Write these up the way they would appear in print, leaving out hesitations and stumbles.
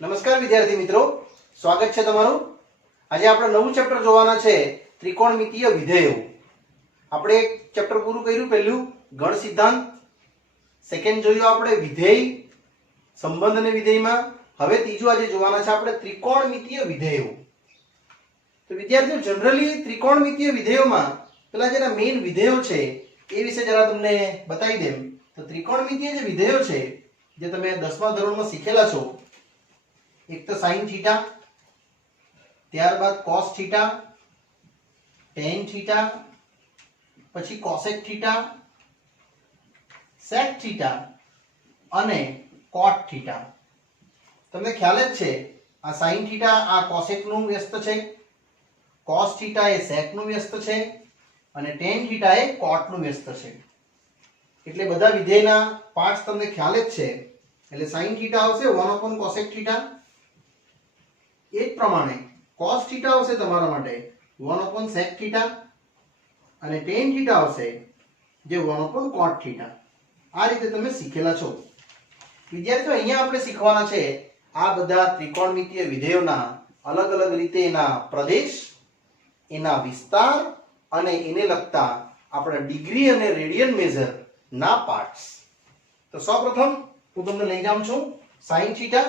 નમસ્કાર વિદ્યાર્થી મિત્રો, સ્વાગત છે તમારું। આજે આપણે નવું ચેપ્ટર જોવાના છે, ત્રિકોણમિતીય વિધેયો। આપણે એક ચેપ્ટર પૂરું કર્યું, પહેલું ગણ સિદ્ધાંત, સેકન્ડ જોયું આપણે વિધેય, સંબંધ અને વિધેયમાં। હવે ત્રીજું આજે જોવાના છે આપણે ત્રિકોણમિતીય વિધેયો। તો વિદ્યાર્થીઓ, જનરલી ત્રિકોણમિતીય વિધેયોમાં પેલા જેના મેઇન વિધેયો છે એ વિશે જરા તમને બતાવી દેમ। તો ત્રિકોણમિતીય જે વિધેયો છે જે તમે 10મા ધોરણમાં શીખેલા છો, एक तो साइन थीटा, ત્યારબાદ cos थीटा, tan थीटा, પછી cosec थीटा, sec थीटा અને cot थीटा। તમને ખ્યાલ જ છે આ sin थीटा આ cosec નું વ્યસ્ત છે, cos थीटा એ sec નું વ્યસ્ત છે અને tan थीटा એ cot નું વ્યસ્ત છે। એટલે બધા વિધેયના પાર્ટ્સ તમને ખ્યાલ જ છે। એટલે sin थीटा આવશે 1 cosec थीटा, એ જ પ્રમાણે cos θ આવશે તમારા માટે 1 sec θ અને tan θ આવશે જે 1 cot θ। આ રીતે તમે શીખેલા છો। વિદ્યાર્થીઓ, અહીંયા આપણે શીખવાના છે આ બધા ત્રિકોણમિતીય વિધેયોના અલગ અલગ રીતે એના પ્રદેશ, એના વિસ્તાર અને એને લગતા આપણા ડિગ્રી અને રેડિયન મેઝર ના પાર્ટ્સ। તો સૌપ્રથમ હું તમને લઈ જાઉં છું sin θ,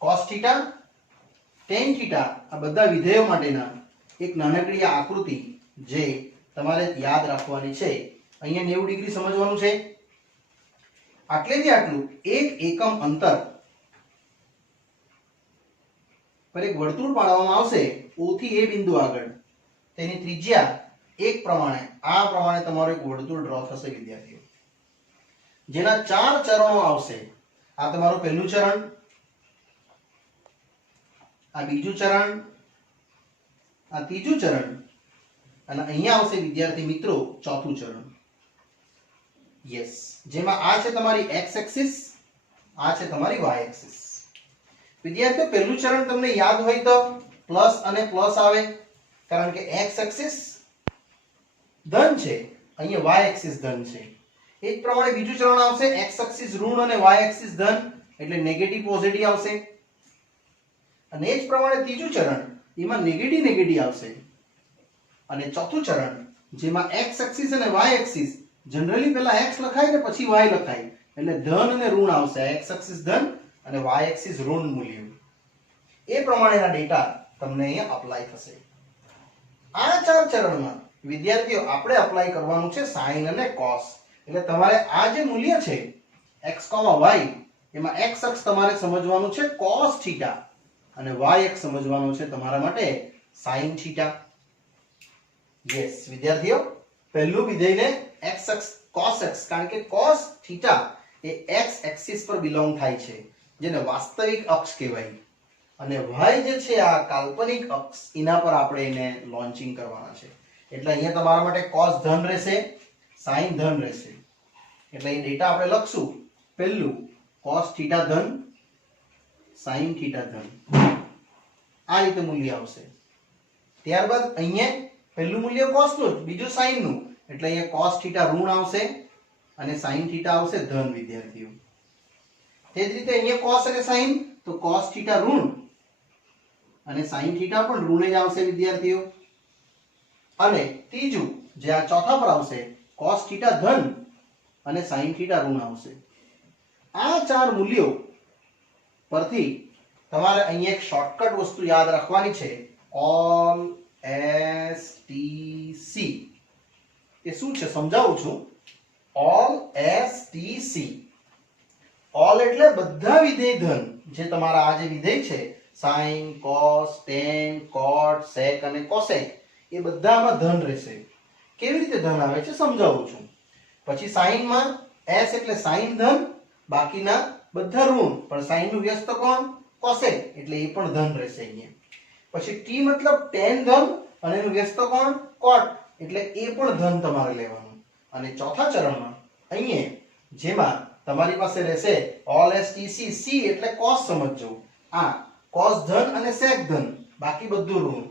cos θ, tan θ આ બધા વિધેયો માટેના એક નાનકડી આકૃતિ જે તમારે યાદ રાખવાની છે। અહીંયા 90 ડિગ્રી સમજવાનું છે। આટલેથી આટલું એક એકમ અંતર પર એક વર્તુળ પાડવામાં આવશે O થી A બિંદુ આગળ। તેની ત્રિજ્યા એક પ્રમાણે આ પ્રમાણે તમારું એક વર્તુળ ડ્રો થશે વિદ્યાર્થીઓ, જેના 4 ચરણો આવશે। આ તમારું પહેલું ચરણ, આ બીજું ચરણ, આ ત્રીજું ચરણ અને અહીંયા આવશે વિદ્યાર્થી મિત્રો ચોથું ચરણ। યસ, જેમાં આ છે તમારી x એક્સિસ, આ છે તમારી y એક્સિસ। વિદ્યાર્થીઓ, પહેલું ચરણ તમને યાદ હોય તો પ્લસ અને પ્લસ આવે, કારણ કે x એક્સિસ ધન છે, અહીંયા y એક્સિસ ધન છે। એ જ પ્રમાણે બીજું ચરણ આવશે x એક્સિસ ઋણ અને y એક્સિસ ધન, એટલે નેગેટિવ પોઝિટિવ આવશે। અને એ જ પ્રમાણે ત્રીજું ચરણ એમાં નેગેટિવ નેગેટિવ આવશે। અને ચોથું ચરણ જેમાં x એક્સિસ અને y એક્સિસ, જનરલી પહેલા x લખાય ને પછી y લખાય, એટલે ધન અને ઋણ આવશે। x એક્સિસ ધન અને y એક્સિસ ઋણ મૂલ્ય, એ પ્રમાણેના ડેટા તમને અહીંયા અપ્લાય થશે। આ 4 ચરણમાં વિદ્યાર્થીઓ આપણે અપ્લાય કરવાનું છે sin અને cos। એટલે તમારે આ જે મૂલ્ય છે x, y, એમાં x અક્ષ તમારે સમજવાનું છે cos θ અને y અક્ષ સમજવાનો છે તમારા માટે sin θ। યસ વિદ્યાર્થીઓ, પહેલું વિધેયને x અક્ષ cos અક્ષ, કારણ કે cos θ એ x એક્સિસ પર બિલોંગ થાય છે, જેને વાસ્તવિક અક્ષ કહેવાય, અને y જે છે આ કાલ્પનિક અક્ષ, એના પર આપણે એને લોન્ચિંગ કરવાના છે। એટલે અહીંયા તમારા માટે cos ધન રહેશે, sin ધન રહેશે। એટલે એ ડેટા આપણે લખશું, પહેલું cos θ ધન, sin θ ધન, આ રીતે મૂલ્ય આવશે। ત્યારબાદ અહીંયા પહેલું મૂલ્ય cos નું, બીજું sin નું, એટલે અહીંયા cos θ ઋણ આવશે અને sin θ આવશે ધન વિદ્યાર્થીઓ। તે જ રીતે અહીંયા cos અને sin, તો cos θ ઋણ અને sin θ પણ ઋણ જ આવશે વિદ્યાર્થીઓ। અને ત્રીજું જે આ ચોથા પર આવશે cos θ ધન અને sin θ ઋણ આવશે। આ 4 મૂલ્યો પરથી તમારે અહીંયા એક શોર્ટકટ વસ્તુ યાદ રાખવાની છે, all STC। એ શું છે સમજાવું છું। all STC, all એટલે બધા વિધેય ધન, જે તમારા આ જે વિધેય છે sin, cos, tan, cot, sec અને cosec, એ બધામાં ધન રહેશે। કેવી રીતે ધન આવે છે સમજાવું છું। પછી sin માં s એટલે sin ધન, બાકીના બધા ઋણ, પણ sin નું વ્યસ્ત કોણ? cosec, એટલે એ પણ ધન રહેશે અહીંયા। પછી t મતલબ tan ધન અને એનું વ્યસ્ત કોણ? cot, એટલે એ પણ ધન તમારે લેવાનું। અને ચોથા ચરણમાં અહીંયા જેમાં તમારી પાસે રહેશે all STC, c એટલે cos સમજજો, આ cos ધન અને sec ધન, બાકી બધું ઋણ।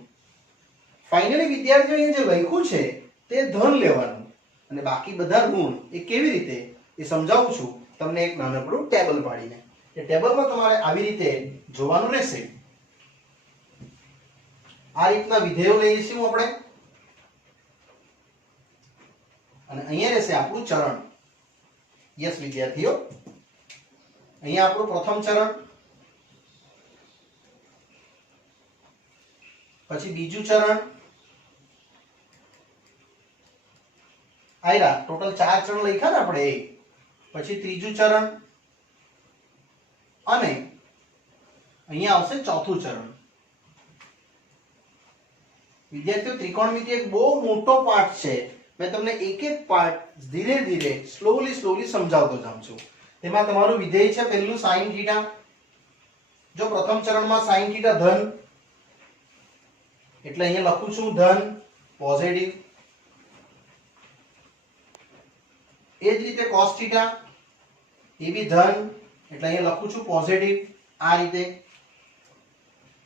ફાઇનલી વિદ્યાર્થીઓ અહીંયા જે લખ્યું છે તે ધન લેવાનું અને બાકી બધા ઋણ। એ કેવી રીતે એ સમજાવું છું તમને એક નાનકડું ટેબલ પાડીને। એ ટેબલમાં તમારે આવી રીતે જોવાનું રહેશે. આ રીતના વિધેયો લઈશું આપણે અને અહીંયા રહેશે આપણું ચરણ. યસ વિદ્યાર્થીઓ, અહીંયા આપણું પ્રથમ ચરણ, પછી બીજું ચરણ, આયરા ટોટલ 4 ચરણ લખ્યા ને આપણે, પછી ત્રીજું ચરણ અને અહીંયા આવશે ચોથું ચરણ. વિદ્યાર્થીઓ ત્રિકોણમિતિ એક બહુ મોટો પાઠ છે. મેં તમને એક એક પાર્ટ ધીરે ધીરે સ્લોલી સમજાવતો જાઉં છું. તેમાં તમારું વિધેય છે પહેલું sin θ. જો પ્રથમ ચરણમાં sin θ ધન, એટલે અહીંયા લખું છું ધન પોઝિટિવ. એ જ રીતે cos θ એ બી ધન, એટલે અહીંયા લખું છું પોઝિટિવ. આ રીતે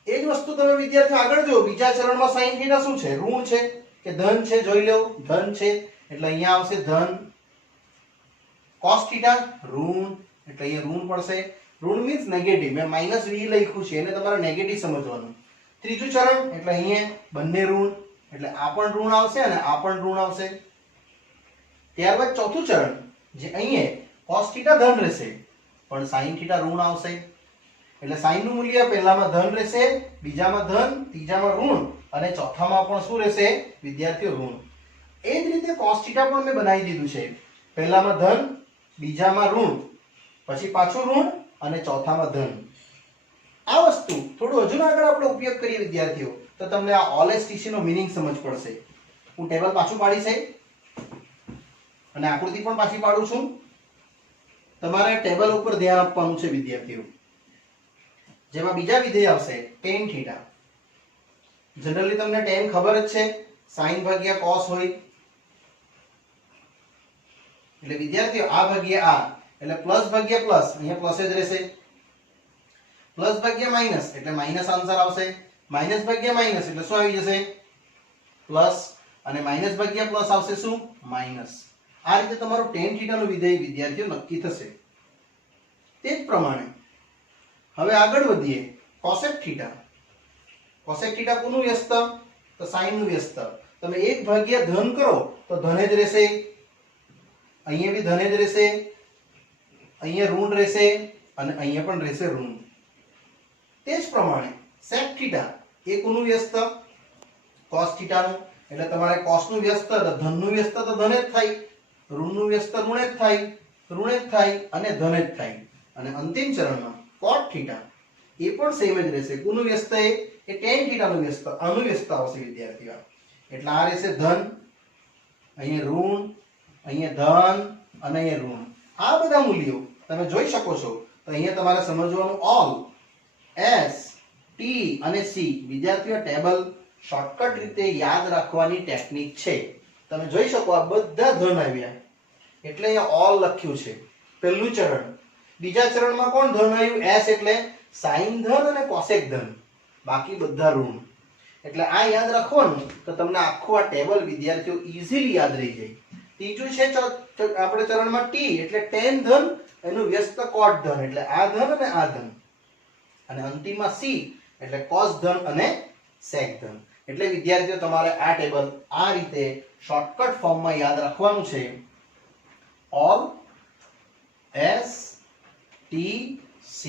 એ જ વસ્તુ તમે વિદ્યાર્થીઓ આગળ જો બીજા ચરણમાં sin θ શું છે? ઋણ છે કે ધન છે? જોઈ લો, ધન છે એટલે અહીંયા આવશે ધન. cos θ ઋણ, એટલે અહીંયા ઋણ પડશે. ઋણ મીન્સ નેગેટિવ. મેં -v લખ્યું છે, એને તમારે નેગેટિવ સમજવાનું. ત્રીજું ચરણ એટલે અહીંયા બંને ઋણ, એટલે આ પણ ઋણ આવશે અને આ પણ ઋણ આવશે. ત્યારબાદ ચોથું ચરણ જે અહીંયા cos θ ધન રહેશે પણ sin θ ઋણ આવશે. એટલે sin નું મૂલ્ય પહેલામાં ધન રહેશે, બીજામાં ધન, ત્રીજામાં ઋણ અને ચોથામાં પણ શું રહેશે વિદ્યાર્થીઓ? ઋણ. એ જ રીતે cos θ પણ મેં બનાવી દીધું છે. પહેલામાં ધન, બીજામાં ઋણ, પછી પાછું ઋણ અને ચોથામાં ધન. આ વસ્તુ થોડું હજુ આગળ આપણે ઉપયોગ કરીએ વિદ્યાર્થીઓ તો તમને આ ઓલ STC નો મીનિંગ સમજ પડશે. હું ટેબલ પાછું પાડી છે અને આકૃતિ પણ પાછી પાડું છું. તમારે ટેબલ ઉપર ધ્યાન આપવાનું છે વિદ્યાર્થીઓ. જેમાં બીજા વિધેય આવશે tan θ. જનરલી તમને tan ખબર જ છે, sin ભાગ્યા cos હોય. એટલે વિદ્યાર્થીઓ આ ભાગ્યા આ, એટલે પ્લસ ભાગ્યા પ્લસ, અહીંયા પ્લસ જ રહેશે. પ્લસ ભાગ્યા માઈનસ એટલે માઈનસ આન્સર આવશે. માઈનસ ભાગ્યા માઈનસ એટલે શું આવી જશે? પ્લસ. અને માઈનસ ભાગ્યા પ્લસ આવશે શું? માઈનસ. આ રીતે તમારું tan θ નું વિધેય વિદ્યાર્થીઓ નક્કી થશે. તે જ પ્રમાણે હવે આગળ વધીએ. cosec θ. cosec θ કોનું વ્યસ્ત? તો sin નું વ્યસ્ત. તમે 1 ભાગ્યા ધન કરો તો ધન જ રહેશે, અહીંયા બી ધન જ રહેશે, અહીંયા ઋણ રહેશે અને અહીંયા પણ રહેશે ઋણ. તે જ પ્રમાણે sec θ એ કોનું વ્યસ્ત? cos θ નું. એટલે તમારે cos નું વ્યસ્ત તો ધન નું વ્યસ્ત તો ધન જ થાય, ઋણ નું વ્યસ્ત ઋણ જ થાય, ઋણ જ થાય અને ધન જ થાય. અને અંતિમ ચરણમાં cot θ એ પણ સેમ જ રહેશે. કોનું વ્યસ્ત? એ tan θ નું વ્યસ્ત, આનું વ્યસ્ત આવશે વિદ્યાર્થીઓ. એટલે આ રહેશે ધન, અહીંયા ઋણ, અહીંયા ધન અને અહીંયા ઋણ. આ બધા મૂલ્યો તમે જોઈ શકો છો. તો અહીંયા તમારે સમજવાનું ઓલ S T અને C વિદ્યાર્થીઓ ટેબલ શોર્ટકટ રીતે યાદ રાખવાની ટેકનિક છે. તમે જોઈ શકો આ બધા ધન આવ્યા એટલે અહીંયા ઓલ લખ્યું છે. પહેલું ચરણ. બીજા ચરણમાં કોણ ધન આવ્યું? S એટલે sin ધન અને cosec ધન, બાકી બધા ઋણ. એટલે આ યાદ રાખવાનું તો તમને આખું આ ટેબલ વિદ્યાર્થીઓ ઈઝીલી યાદ રહી જાય. ત્રીજું છે આપણે ચરણમાં T એટલે tan ધન, એનું વ્યસ્ત cot ધન, એટલે આ ધન અને આ ધન. અને અંતિમમાં C એટલે cos ધન અને sec ધન. એટલે વિદ્યાર્થીઓ તમારે આ ટેબલ આ રીતે શોર્ટકટ ફોર્મમાં યાદ રાખવાનું છે. ઓલ S T C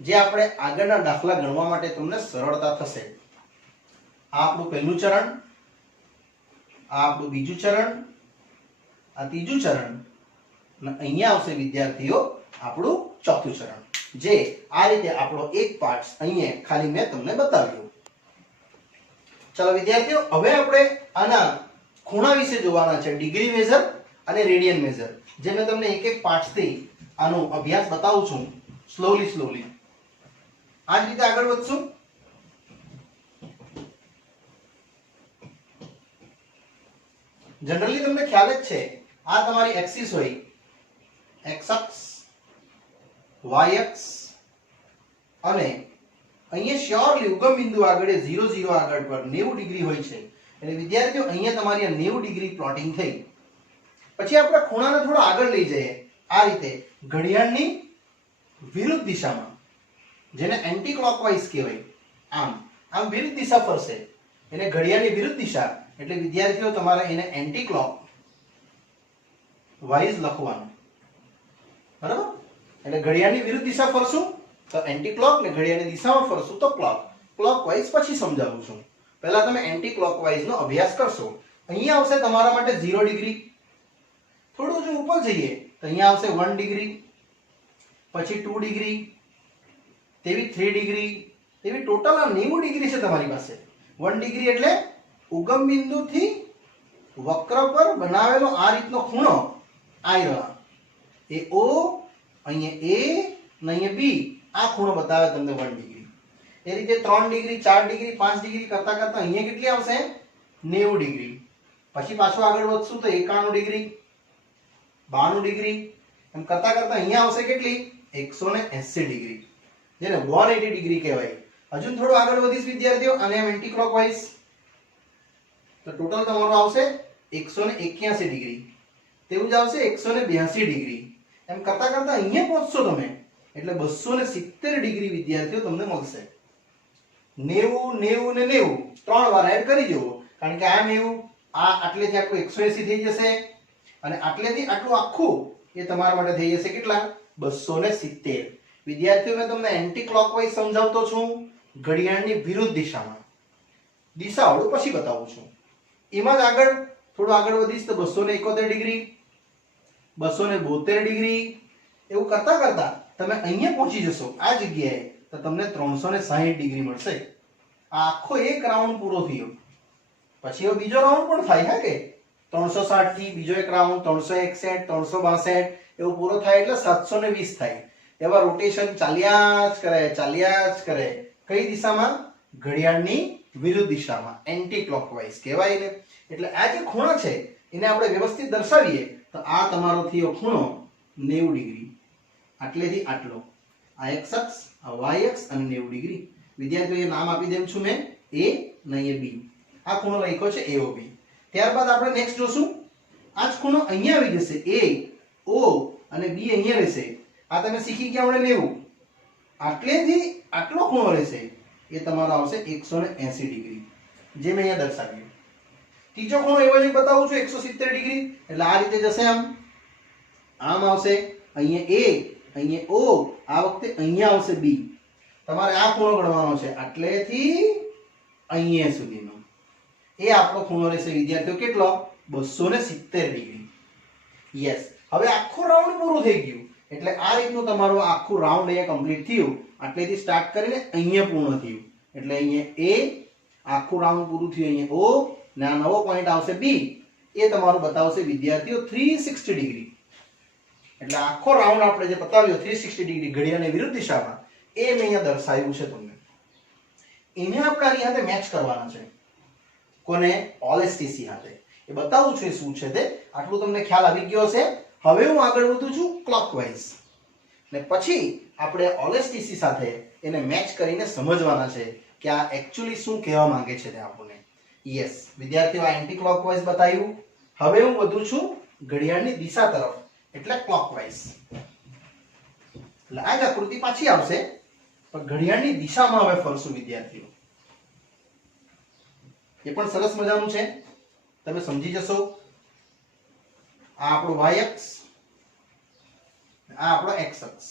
જે આપણે આગળના દાખલા ગણવા માટે તમને સરળતા થશે. આ આપણું પહેલું ચરણ, આ આપણું બીજું ચરણ, આ ત્રીજું ચરણ અને અહીંયા આવશે વિદ્યાર્થીઓ આપણું ચોથું ચરણ. જે આ રીતે આપણો એક પાર્ટ અહીંયા ખાલી મેં તમને બતાવ્યો. ચલો વિદ્યાર્થીઓ હવે આપણે આના ખૂણા વિશે જોવાના છે. ડિગ્રી મેઝર અને રેડિયન મેઝર. જે મેં તમને એક એક પાર્ટથી આનો અભ્યાસ બતાવું છું સ્લોલી. આ જ રીતે આગળ વધશું. જનરલી તમને ખ્યાલ જ છે આ તમારી એક્સિસ હોય, x અક્ષ, y અક્ષ અને અહીંયા શ્યોરલી ઉગમ બિંદુ આગળ 0 0 આગળ પર 90 ડિગ્રી હોય છે. એટલે વિદ્યાર્થીઓ અહીંયા તમારી આ 90 ડિગ્રી પ્લોટિંગ થઈ. પછી આપણે ખૂણાને થોડો આગળ લઈ જઈએ. આ રીતે ઘડિયાળની વિરુદ્ધ દિશામાં, જેને એન્ટી ક્લોકવાઇઝ કહેવાય, આમ વિરુદ્ધ દિશા ફરશે, એને ઘડિયાળની વિરુદ્ધ દિશા, એટલે વિદ્યાર્થીઓ તમારે એને એન્ટી ક્લોક વાઇઝ લખવાનું, બરાબર? એટલે ઘડિયાળની વિરુદ્ધ દિશા ફરશું તો એન્ટી ક્લોક, ને ઘડિયાળની દિશામાં ફરશું તો ક્લોકવાઇઝ પછી સમજાવું છું. પહેલા તમે એન્ટી ક્લોકવાઇઝ નો અભ્યાસ કરશો. અહીંયા આવશે તમારા માટે 0 ડિગ્રી. થોડું જો ઉપર જઈએ તો અહીંયા આવશે 1 ડિગ્રી, પછી 2 ડિગ્રી, તેવી 3 ડિગ્રી, તેવી ટોટલ આ 90 ડિગ્રી છે તમારી પાસે. 1 ડિગ્રી એટલે ઉગમ બિંદુથી વક્ર પર બનાવેલો આ રીતનો ખૂણો, આ રહ્યો એ O, અહીંયા A અને અહીંયા B, આ ખૂણો બતાવે તમને 1 ડિગ્રી. એ રીતે 3 ડિગ્રી, 4 ડિગ્રી, 5 ડિગ્રી કરતા કરતા અહીંયા કેટલી આવશે? 90 ડિગ્રી. પછી પાછું આગળ વધશું તો 91 ડિગ્રી, 92 ડિગ્રી, એમ કરતા કરતા અહીંયા આવશે કેટલી? 180 ડિગ્રી, જેને 180 ડિગ્રી કહેવાય. હજુ થોડું આગળ વધીશ વિદ્યાર્થીઓ, અને એમ એન્ટી ક્લોકવાઇઝ તો ટોટલ તમારું આવશે 181 ડિગ્રી, તેવું જ આવશે 182 ડિગ્રી. એમ કરતા કરતા અહીંયા પહોંચશો તમે એટલે 270 ડિગ્રી વિદ્યાર્થીઓ તમને મળશે. 90, 90 ને 90 ત્રણ વાર એડ કરી જુઓ, કારણ કે આ 90, આ આટલેથી આટલું 180 થઈ જશે, અને આટલેથી આટલું આખું એ તમારા માટે થઈ જશે કેટલા? 270. વિદ્યાર્થીઓ મેં તમને એન્ટી ક્લોકવાઇઝ સમજાવતો છું, ઘડિયાળની વિરુદ્ધ દિશામાં. દિશાવાળું પછી બતાવું છું. એમાં જ આગળ થોડું આગળ વધીશ તો 271 ડિગ્રી, 272 ડિગ્રી, એવું કરતા કરતા તમે અહીંયા પહોંચી જશો આ જગ્યાએ તો તમને 360 ડિગ્રી મળશે. આ આખો એક રાઉન્ડ પૂરો થયો. પછી હવે બીજો રાઉન્ડ પણ થાય, હા, કે 360 થી બીજો એક રાઉન્ડ, 361, 362 એવું પૂરો થાય એટલે 720 થાય. એવા રોટેશન ચાલ્યા જ કરે. કઈ દિશામાં? ઘડિયાળની વિરુદ્ધ દિશામાં, એન્ટી ક્લોકવાઇઝ કહેવાય ને. એટલે આ જે ખૂણા છે એને આપણે વ્યવસ્થિત દર્શાવીએ તો આ તમારો થયો ખૂણો 90 ડિગ્રી, આટલેથી આટલો. આ x અક્ષ, આ y અક્ષ અને 90 ડિગ્રી. વિદ્યાર્થીઓ નામ આપી દેમ છું મેં, A અને અહીંયા B. આ ખૂણો લખ્યો છે AOB. ત્યારબાદ આપણે નેક્સ્ટ જોશું, આ જ ખૂણો અહીંયા આવી જશે, A, O અને B અહીંયા રહેશે. આ તમે શીખી ગયા આપણે 90, આટલેથી આટલો ખૂણો રહેશે, એ તમારો આવશે 180 ડિગ્રી, જે મેં અહીંયા દર્શાવ્યું. ત્રીજો ખૂણો એવો જ બતાવું છું 170 ડિગ્રી, એટલે આ રીતે જશે, આમ આવશે, અહીંયા A, અહીંયા O, આ વખતે અહીંયા આવશે B. તમારે આ ખૂણો ગણવાનો છે આટલેથી અહીંયા સુધીનો, એ આપણો ખૂણો રહેશે વિદ્યાર્થીઓ કેટલો? 270 ડિગ્રી. યસ. હવે આખો રાઉન્ડ પૂરું થઈ ગયું, એટલે આ રીતનું તમારું આખું રાઉન્ડ અહીંયા કમ્પ્લીટ થયું. આટલેથી સ્ટાર્ટ કરીને અહીંયા પૂર્ણ થયું, એટલે અહીંયા A, આખું રાઉન્ડ પૂરું થયું, અહીંયા O, ને આ નવો પોઈન્ટ આવશે B, એ તમારું બતાવશે વિદ્યાર્થીઓ 360 ડિગ્રી. એટલે આખો રાઉન્ડ આપણે જે બતાવ્યો 360 ડિગ્રી ઘડિયાળની વિરુદ્ધ દિશામાં, એ મેં અહીંયા દર્શાવ્યું છે તમને. એને આપણે આની સાથે મેચ કરવાના છે. કોને? ઓલેસ્ટીસી સાથે. એ બતાવું છું શું છે તે. આટલું તમને ખ્યાલ આવી ગયો હશે. હવે હું આગળ વધું છું ક્લોકવાઇઝ, ને પછી આપણે ઓલેસ્ટીસી સાથે એને મેચ કરીને સમજવાના છે કે આ એક્ચ્યુઅલી શું કહેવા માંગે છે તે આપણને. યસ વિદ્યાર્થીઓ, આ એન્ટી ક્લોકવાઇઝ બતાવ્યું. હવે હું વધું છું ઘડિયાળની દિશા તરફ, એટલે ક્લોકવાઇઝ. એટલે આ જ આકૃતિ પાછી આવશે, પણ ઘડિયાળની દિશામાં હવે ફરશું વિદ્યાર્થીઓ. એ પણ સરસ મજાનું છે, તમે સમજી જશો. આ આપણો y અક્ષ, આ આપણો x અક્ષ.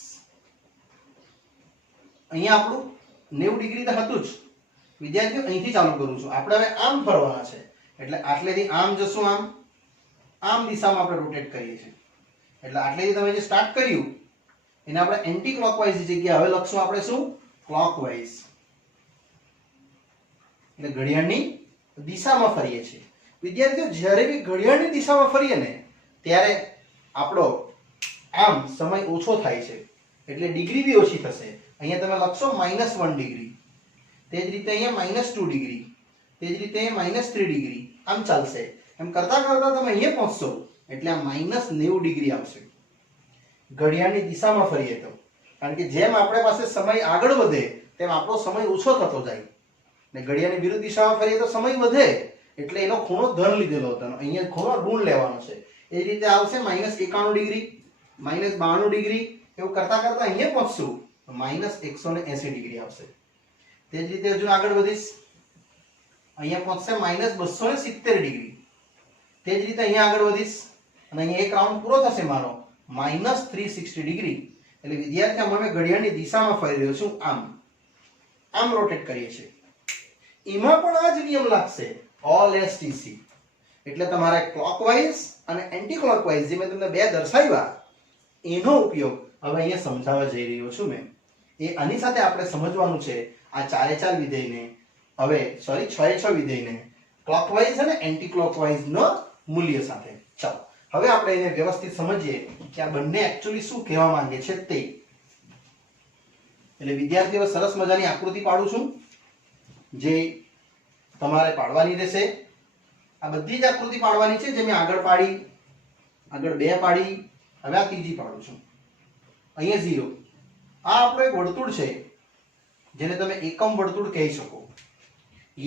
અહીંયા આપણું 90 ડિગ્રી તો હતું જ વિદ્યાર્થીઓ. અહીંથી ચાલુ કરું છું. આપણે હવે આમ ફરવાના છે, એટલે આટલેથી આમ જશું, આમ દિશામાં આપણે રોટેટ કરીએ છીએ. એટલે આટલેથી તમે જે સ્ટાર્ટ કર્યું એને આપણે એન્ટી ક્લોકવાઇઝ જગ્યાએ હવે લખશું આપણે શું? ક્લોકવાઇઝ. એટલે ઘડિયાળની દિશામાં ફરીએ છીએ વિદ્યાર્થીઓ. જ્યારે બી ઘડિયાળની દિશામાં ફરીએ ને ત્યારે આપણો આમ સમય ઓછો થાય છે, એટલે ડિગ્રી બી ઓછી થશે. અહીંયા તમે લખશો -1 ડિગ્રી, તે જ રીતે અહીંયા -2 ડિગ્રી, તે જ રીતે -3 ડિગ્રી, આમ ચાલશે. એમ કરતા કરતા તમે અહીંયા પહોંચશો એટલે આ -90 ડિગ્રી આવશે ઘડિયાળની દિશામાં ફરીએ તો. કારણ કે જેમ આપણે પાસે સમય આગળ વધે તેમ આપણો સમય ઓછો થતો જાય, ને ઘડિયાળની વિરુદ્ધ દિશામાં ફરીએ તો સમય વધે, એટલે એનો ખૂણો ધન લીધેલો હતો, અહીંયા ખૂણો ઋણ લેવાનો છે. એ રીતે આવશે -91 ડિગ્રી, -92 ડિગ્રી, એવું કરતા કરતા અહીંયા પહોંચશું તો -180 ડિગ્રી આવશે. તે જ રીતે હજુ આગળ વધીશ, અહીંયા પહોંચશે -270 ડિગ્રી. તે જ રીતે અહીંયા આગળ વધીશ અને અહીંયા એક રાઉન્ડ પૂરો થશે મારો -360 ડિગ્રી. એટલે વિદ્યાર્થી આમ અમે ઘડિયાળની દિશામાં ફરી રહ્યો છું, આમ રોટેટ કરીએ છીએ. એમાં પણ આ જ નિયમ લાગશે, ઓલ એસટીસી. એટલે તમારે ક્લોકવાઇઝ અને એન્ટી ક્લોકવાઇઝ જે મેં તમને બે દર્શાવ્યા એનો ઉપયોગ હવે અહીંયા સમજાવવા જઈ રહ્યો છું મેં. એ આની સાથે આપણે સમજવાનું છે આ 4 વિધેયને, હવે સોરી 6 વિધેયને ક્લોકવાઇઝ અને એન્ટી ક્લોકવાઇઝ નો મૂલ્ય સાથે. ચાલો હવે આપણે એને વ્યવસ્થિત સમજીએ કે આ બંને એક્ચ્યુઅલી શું કહેવા માંગે છે તે. એટલે વિદ્યાર્થીઓ સરસ મજાની આકૃતિ પાડું છું જે તમારે પાડવાની રહેશે. આ બધી જ આકૃતિ પાડવાની છે જે મેં આગળ પાડી, આગળ 2 પાડી, હવે આ ત્રીજી પાડું છું. અહીંયા 0. આ આપણો એક વર્તુળ છે જેને તમે એકમ વર્તુળ કહી શકો.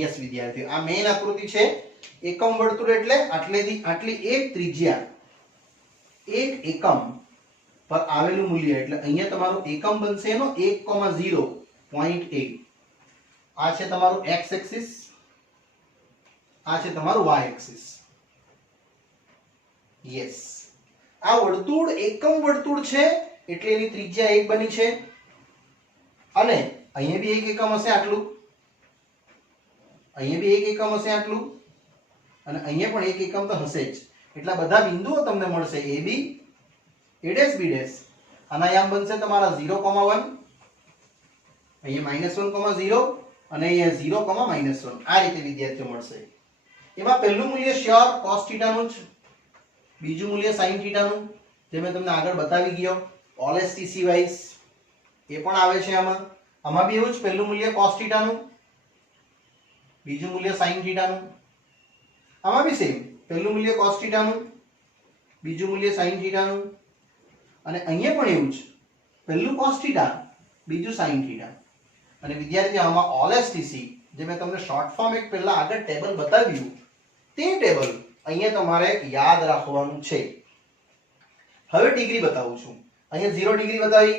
યસ વિદ્યાર્થીઓ, આ મેઇન આકૃતિ છે. એકમ વર્તુળ એટલે આટલેથી આટલી એક ત્રિજ્યા, એક એકમ પર આવેલું મૂલ્ય. એટલે અહીંયા તમારું એકમ બનશે એનો 1,0.1. આ છે તમારું x એક્સિસ, આ છે તમારું y એક્સિસ. યસ, આ વર્તુળ એકમ વર્તુળ છે એટલે એની ત્રિજ્યા 1 બની છે. અને અહીંયા બી એક એકમ હશે આટલું, અહીંયા બી એક એકમ હશે આટલું, અને અહીંયા પણ એક એકમ તો હશે જ. એટલા બધા બિંદુઓ તમને મળશે, a b, a dash b dash. આના યામ બનશે તમારા 0,1, અહીંયા -1,0 અને અહીંયા 0,-1. આ રીતે વિદ્યાર્થીઓ મળશે. એમાં પહેલું મૂલ્ય શ્યોર cos θ નું જ, બીજું મૂલ્ય sin θ નું જે મેં તમને આગળ બતાવી ગયો ઓલ એસટીસી વાઇઝ, એ પણ આવે છે આમાં. આમાં બી એવું જ, પહેલું મૂલ્ય cos θ નું, બીજું મૂલ્ય sin θ નું. આમાં બી સેમ, પહેલું મૂલ્ય cos θ નું, બીજું મૂલ્ય sin θ નું. અને અહીંયા પણ એવું જ, પહેલું cos θ, બીજું sin θ. અને વિદ્યાર્થીઓ આમાં ઓલ એસટીસી જે મેં તમને શોર્ટ ફોર્મ એક પહેલા આગળ ટેબલ બતાવ્યું તે ટેબલ અહીંયા તમારે યાદ રાખવાનું છે. હવે ડિગ્રી બતાવું છું. અહીંયા 0 ડિગ્રી બતાવી,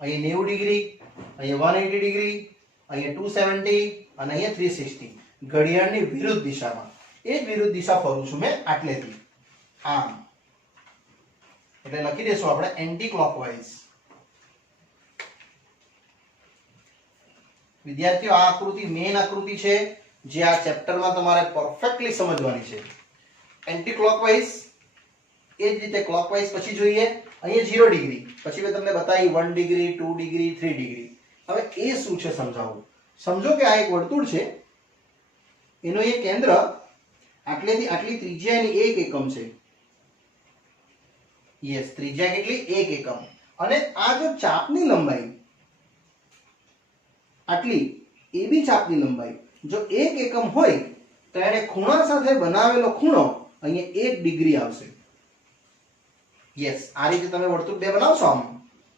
અહીંયા 90 ડિગ્રી, અહીંયા 180 ડિગ્રી, અહીંયા 270 અને અહીંયા 360. ઘડિયાળની વિરુદ્ધ દિશામાં. એ જ વિરુદ્ધ દિશા ફરું છું મેં આટલેથી આમ. એટલે લખી દેશું આપણે એન્ટી ક્લોકવાઇઝ. વિદ્યાર્થીઓ આ આકૃતિ મેઇન આકૃતિ છે જે આ ચેપ્ટરમાં તમારે પરફેક્ટલી સમજવાની છે. એન્ટી ક્લોકવાઇઝ, એ જ રીતે ક્લોકવાઇઝ પછી જોઈએ. અહીંયા 0 ડિગ્રી, પછી મેં તમને બતાવી 1 ડિગ્રી, 2 ડિગ્રી, 3 ડિગ્રી. હવે એ શું છે સમજાવું. સમજો કે આ એક વર્તુળ છે, એનો એ કેન્દ્ર આટલેથી આટલી ત્રિજ્યા એની 1 એકમ છે. યસ, ત્રિજ્યા કેટલી? 1 એકમ. અને આ જો ચાપની લંબાઈ આટલી, એ બી ચાપની લંબાઈ જો 1 એકમ હોય તો એને ખૂણા સાથે બનાવેલો ખૂણો અહીંયા 1 ડિગ્રી આવશે. યસ, આ રીતે તમે વર્તુળ 2 બનાવશો આમ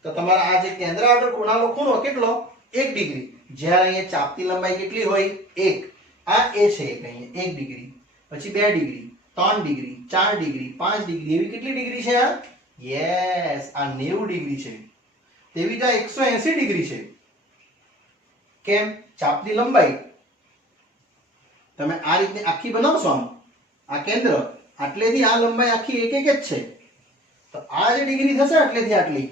તો તમારા આ જે કેન્દ્ર આગળ ખૂણાનો ખૂણો કેટલો? 1 ડિગ્રી. જ્યારે અહીંયા ચાપની લંબાઈ કેટલી હોય? 1. આ એ છે અહીંયા 1 ડિગ્રી, પછી 2 ડિગ્રી, 3 ડિગ્રી, 4 ડિગ્રી, 5 ડિગ્રી, એવી કેટલી ડિગ્રી છે આ? યસ, આ 90 ડિગ્રી છે. તેવી જ આ 180 ડિગ્રી છે. કેમ? ચાપની લંબાઈ તમે આ રીતે આખી બનાવશો આમ, આ કેન્દ્ર આટલેથી આ લંબાઈ આખી એક એક જ છે. તો આ જે ડિગ્રી થશે આટલેથી આટલી,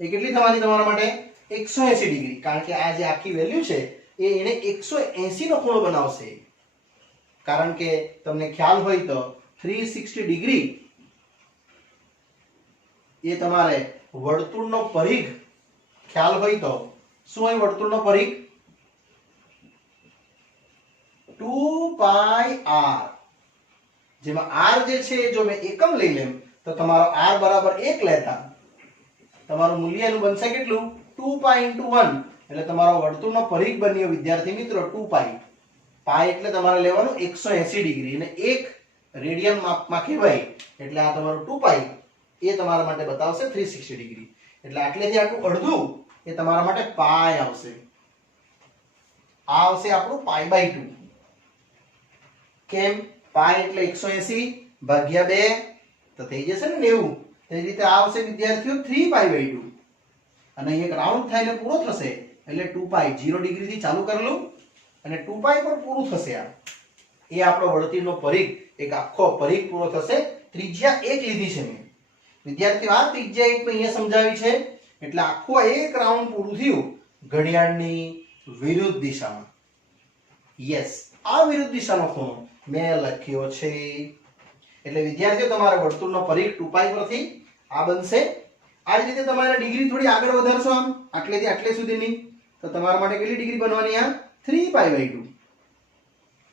એ કેટલી થવાની તમારા માટે? 180 ડિગ્રી. કારણ કે આ જે આખી વેલ્યુ છે એ એને 180 નો ખૂણો બનાવશે. કારણ કે તમને ખ્યાલ હોય તો 360 ડિગ્રી એ તમારે વર્તુળનો પરિઘ ખ્યાલ હોય તો શું હોય વર્તુળનો પરિઘ? 2πr. જેમાં r જે છે જો મેં એકમ લઈ લેમ તો તમારો r બરાબર 1 લેતા તમારું મૂલ્ય એનું બનશે કેટલું? 2π * 1. એટલે તમારો વર્તુળનો પરિઘ બન્યો વિદ્યાર્થી મિત્રો 2π. પાઈ એટલે તમારે લેવાનું 180 ડિગ્રી અને 1 રેડિયન માપમાં કહેવાય. એટલે આ તમારું 2π એ તમારા માટે બતાવશે 360 ડિગ્રી. એટલે આટલેથી આટલું અડધું એ તમારા માટે પાઈ આવશે. આ આવશે આપણું π/2. કેમ? પાઈ એટલે 180 ભાગ્યા 2 તો થઈ જશે ને 90. તે રીતે આ આવશે વિદ્યાર્થીઓ 3π/2. અને એક રાઉન્ડ થઈને પૂરો થશે એટલે 2π 0 ડિગ્રી થી ચાલુ કરેલું અને 2π પર પૂરું થશે. આ એ આપણો વર્તુળનો પરિઘ એક આખો પરિઘ પૂરો થશે. ત્રિજ્યા 1 લીધી છે મેં. વિદ્યાર્થીઓ આ ત્રિજ્યા 1 મેં અહીંયા સમજાવી છે એટલે આખું એક રાઉન્ડ પૂરું થયું ઘડિયાળની વિરુદ્ધ દિશામાં. યસ, આ વિરુદ્ધ દિશાનો ખૂણો મેં લખ્યો છે. એટલે વિદ્યાર્થીઓ તમારા વર્તુળનો પરિઘ 2π પરથી આ બનશે. આ જ રીતે તમારે ડિગ્રી થોડી આગળ વધારશો આમ આટલેથી આટલે સુધીની તો તમારા માટે કેટલી ડિગ્રી બનવાની? આ 3π/2.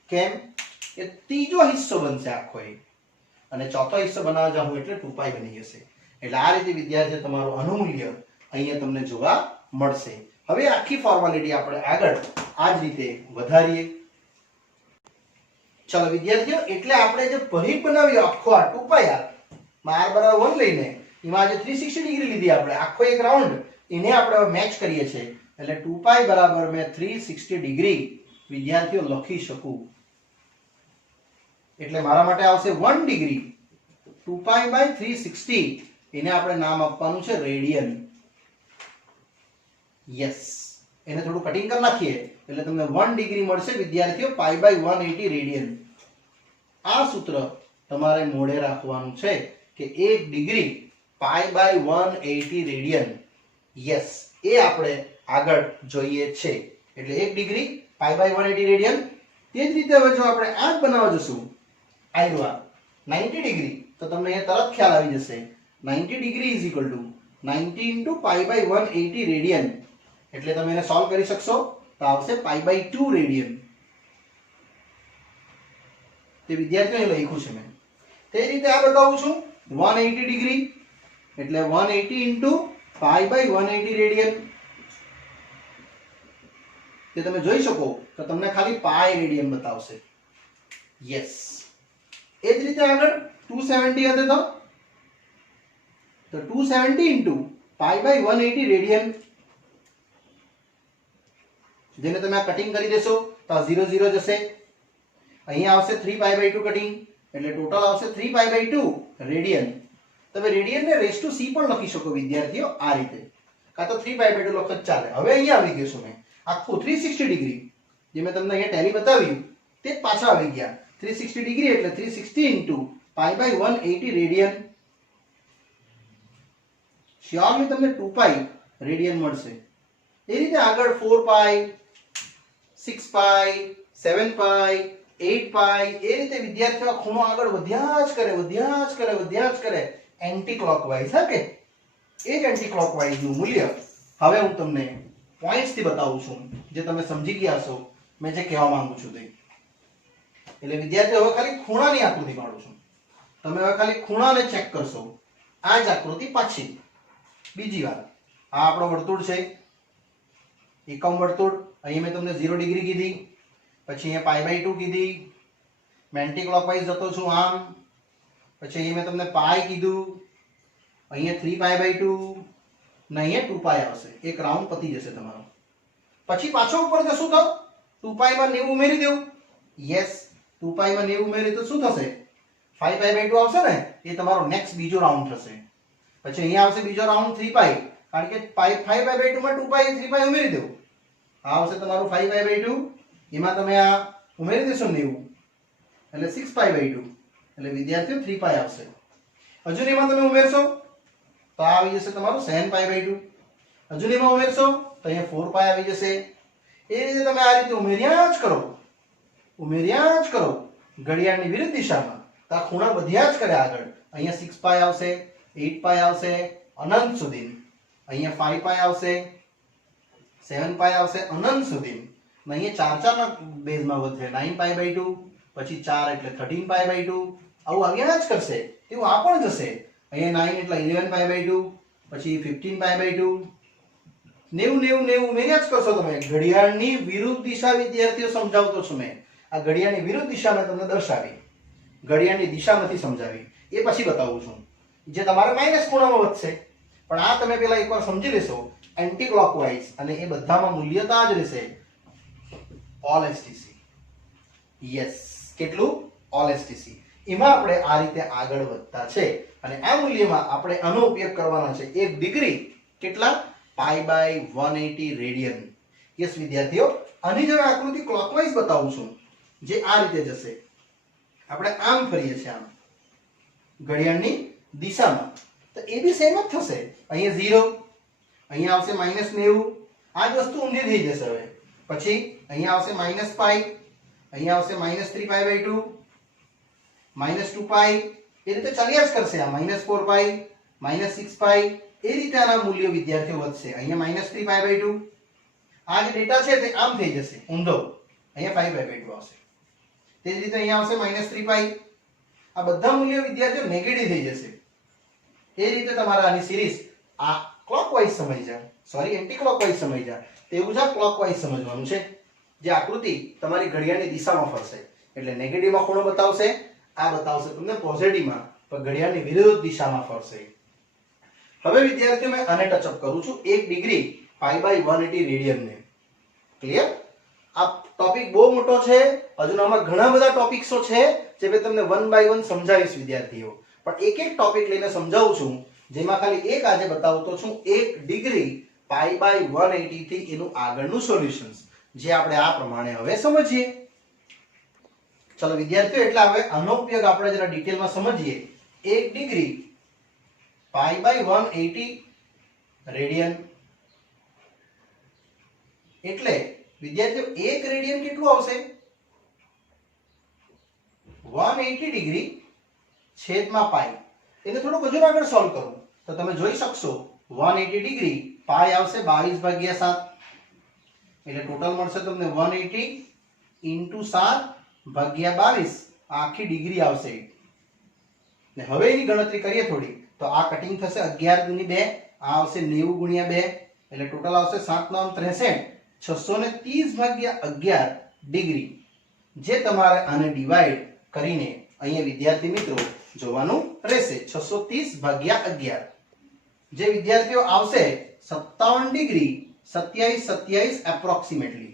કેમ? એ ત્રીજો હિસ્સો બનશે આખો એ અને ચોથો હિસ્સો બનાવવા જાઉં એટલે 2π બની જશે. એટલે આ રીતે વિદ્યાર્થીઓ તમારું અનુમૂલ્ય અહીંયા તમને જોવા મળશે. હવે આખી ફોર્માલિટી આપણે આગળ આ જ રીતે વધારીએ. ચલો વિદ્યાર્થીઓ, એટલે આપણે જે પરિઘ બનાવ્યો આખો આ 2π માં r = 1 લઈને એમાં જે 360 ડિગ્રી લીધી આપણે આખો એક રાઉન્ડ એને આપણે મેચ કરીએ છીએ એટલે 2π બરાબર મેં 360 ડિગ્રી વિદ્યાર્થીઓ લખી શકું. એટલે મારા માટે આવશે 1 ડિગ્રી. 2π/360 એને આપણે નામ આપવાનું છે રેડિયન. યસ, એને થોડું કટિંગ કરી નાખીએ એટલે તમને 1 ડિગ્રી મળશે વિદ્યાર્થીઓ π/180 રેડિયન. આ સૂત્ર તમારે મોઢે રાખવાનું છે કે 1 ડિગ્રી π/180 રેડિયન. યસ, એ આપણે આગળ જોઈએ છે. એટલે 1 ડિગ્રી π/180 રેડિયન. તે જ રીતે હવે જો આપણે આ જ બનાવવા જશું આયવા 90 ડિગ્રી તો તમને એ તરત ખ્યાલ આવી જશે 90 ડિગ્રી = 90 * π/180 રેડિયન. એટલે તમે એને સોલ્વ કરી શકશો તો આવશે π/2 રેડિયન. તે વિદ્યાર્થીઓએ લખ્યું છે મેં. તે રીતે આ બતાવું છું 180 ડિગ્રી એટલે 180 * π/180 રેડિયન. તે તમે જોઈ શકો તો તમને ખાલી π રેડિયન બતાવશે. યસ, એ જ રીતે આગળ 270 હશે તો 270 * π/180 રેડિયન. જેને તમે આ કટિંગ કરી દેશો તો આ 0 0 જશે. અહીંયા આવશે 3π/2 કટિંગ એટલે ટોટલ આવશે 3π/2 રેડિયન. તમે રેડિયન ને રેઝ ટુ c પણ લખી શકો વિદ્યાર્થીઓ આ રીતે, કાં તો 3π/2 લખો ચાલે. હવે અહીંયા આવી ગયો છું મેં આખું 360 ડિગ્રી જે મેં તમને અહીંયા ટેલી બતાવ્યું તે પાછા આવી ગયા. 360 ડિગ્રી એટલે 360 * π/180 રેડિયન. શ્યોરલી તમને 2π રેડિયન મળશે. એ રીતે આગળ 4π 6π 7π 8π એ રીતે વિદ્યાર્થીઓ ખૂણો આગળ વધ્યા જ કરે એન્ટી ક્લોકવાઇઝ. હા કે એ જ એન્ટી ક્લોકવાઇઝ નું મૂલ્ય હવે હું તમને પોઈન્ટ્સ થી બતાવું છું જે તમે સમજી ગયા છો મેં જે કહેવા માંગુ છું તે. એટલે વિદ્યાર્થીઓ હવે ખાલી ખૂણાની આકૃતિ પાડું છું. તમે હવે ખાલી ખૂણાને ચેક કરશો. આ જ આકૃતિ પાછી બીજી વાર. આ આપણો વર્તુળ છે, એકમ વર્તુળ. અહીં મેં તમને 0 ડિગ્રી કીધી, પછી અહીંયા π/2 કીધી, એન્ટી ક્લોકવાઇઝ જતો છું આમ, પછી અહીં મેં તમને પાઈ કીધું, અહીંયા 3π/2 ને અહીંયા 2π આવશે. એક રાઉન્ડ પતી જશે તમારો. પછી પાછો ઉપર જશું તો 2π માં 90 ઉમેરી દેવું. યસ, 2π માં 90 ઉમેરી તો શું થશે? 5π/2 આવશે ને, એ તમારો નેક્સ્ટ બીજો રાઉન્ડ થશે. પછી અહીંયા આવશે બીજો રાઉન્ડ 3π, કારણ કે 5π/2 માં 2π 3π ઉમેરી દેવું. આ આવશે તમારું 5π/2, એમાં તમે આ ઉમેરી દેશો 90 એટલે 6π/2 એટલે વિદ્યાર્થીઓ 3π આવશે. હજુ એમાં તમે ઉમેરશો તો આ આવી જશે તમારું 7π/2. હજુ એમાં ઉમેરશો તો અહીંયા 4π આવી જશે. એ રીતે તમે આ રીતે ઉમેર્યા જ કરો ઘડિયાળની વિરુદ્ધ દિશામાં. તો આ ખૂણા વધ્યા જ કરે આગળ. અહીંયા 6π આવશે, 8π આવશે અનંત સુધી. અહીંયા 5π આવશે, 7π આવશે અનંત સુધી. અહીંયા 4 ના બેઝમાં વધશે 9π/2, પછી 4 એટલે 13π/2. આવું આવ્યા જ કરશે. એવું આ પણ જશે. અહીંયા 9 એટલે 11π/2, પછી 15π/2. 90 ઉમેર્યા જ કરશો તમે. ઘડિયાળની વિરુદ્ધ દિશા વિદ્યાર્થીઓ સમજાવતો છું મેં. આ ઘડિયાળની વિરુદ્ધ દિશા મેં તમને દર્શાવી, ઘડિયાળની દિશા નથી સમજાવી. એ પછી બતાવું છું જે તમારે માઇનસ ખૂણામાં વધશે. પણ આ તમે પેલા એકવાર સમજી લેશો એન્ટી ક્લોકવાઇઝ, અને એ બધામાં મૂલ્યતા જ રહેશે ઓલ STC. યસ, કેટલું? All STC. એમાં આપણે આ રીતે આગળ વધતા છે અને આ મૂલ્યમાં આપણે આનો ઉપયોગ કરવાનો છે 1 ડિગ્રી કેટલા π/180 રેડિયન. યસ વિદ્યાર્થીઓ, આની જો આકૃતિ ક્લોકવાઇઝ બતાવું છું, જે આ રીતે જશે. આપણે આમ ફરીએ છીએ, આમ ઘડિયાળની દિશામાં, તો એ બી સેમ જ થશે. અહીંયા 0, અહીંયા આવશે -90. આ જ વસ્તુ ઊંધી થઈ જશે. હવે પછી અહીંયા આવશે -π, અહીંયા આવશે -3π/2, -2π, એ રીતે ચાલ્યા જ કરશે. આ -4π, -6π, એ રીતે આના મૂલ્યો વિદ્યાર્થીઓ વધશે. અહીંયા -3π/2, આ જે ડેટા છે તે આમ થઈ જશે ઊંધો, અહીંયા 5π/2 આવશે. તે જ રીતે અહીંયા આવશે -3π. આ બધા મૂલ્યો વિદ્યાર્થીઓ નેગેટિવ થઈ જશે. એ રીતે તમારે આની સિરીઝ આ ક્લોકવાઇઝ સમજ્યા, સોરી એન્ટી ક્લોકવાઇઝ સમજ્યા, તેવું જ આ ક્લોકવાઇઝ સમજવાનું છે. જે આકૃતિ તમારી ઘડિયાળની દિશામાં ફરશે, એટલે નેગેટિવમાં ખૂણો બતાવશે, આ બતાવશે તમને પોઝિટિવમાં, પણ ઘડિયાળની વિરુદ્ધ દિશામાં ફરશે. હવે વિદ્યાર્થીઓ મેં આને ટચઅપ કરું છું 1 ડિગ્રી π/180 રેડિયનને. ક્લિયર? આ ટોપિક બહુ મોટો છે, હજુ આમાં ઘણા બધા ટોપિક્સો છે જે મેં તમને 1 બાય 1 સમજાવીશ વિદ્યાર્થીઓ, પણ એક એક ટોપિક લઈને સમજાવું છું, જેમાં ખાલી એક આજે બતાવતો છું 1 ડિગ્રી π/180 થી એનું આગળનું સોલ્યુશન્સ, જે આપણે આ પ્રમાણે હવે સમજીએ. ચલો વિદ્યાર્થીઓ, એટલે હવે આનો ઉપયોગ આપણે જરા ડિટેલમાં સમજીએ. 1 ડિગ્રી π/180 રેડિયન એટલે વિદ્યાર્થીઓ 1 રેડિયન કેટલું આવશે? 180 ડિગ્રી છેદમાં પાઈ. એને થોડુંક હજુ આગળ સોલ્વ કરું તો તમે જોઈ શકશો 180 ડિગ્રી પાઈ આવશે 22/7, એટલે ટોટલ મળશે તમને 180 * 7/22, આખી ડિગ્રી આવશે. ને હવે એની ગણતરી કરીએ થોડી, તો આ કટિંગ થશે 11 × 2, આ આવશે 90 × 2, એટલે ટોટલ આવશે 7×9 = 63, 630/11 ડિગ્રી. જે તમારે આને ડિવાઈડ કરીને અહીંયા વિદ્યાર્થી મિત્રો જોવાનું રહેશે. 630/11 જે વિદ્યાર્થીઓ આવશે 57 ડિગ્રી 27 એપ્રોક્સિમેટલી.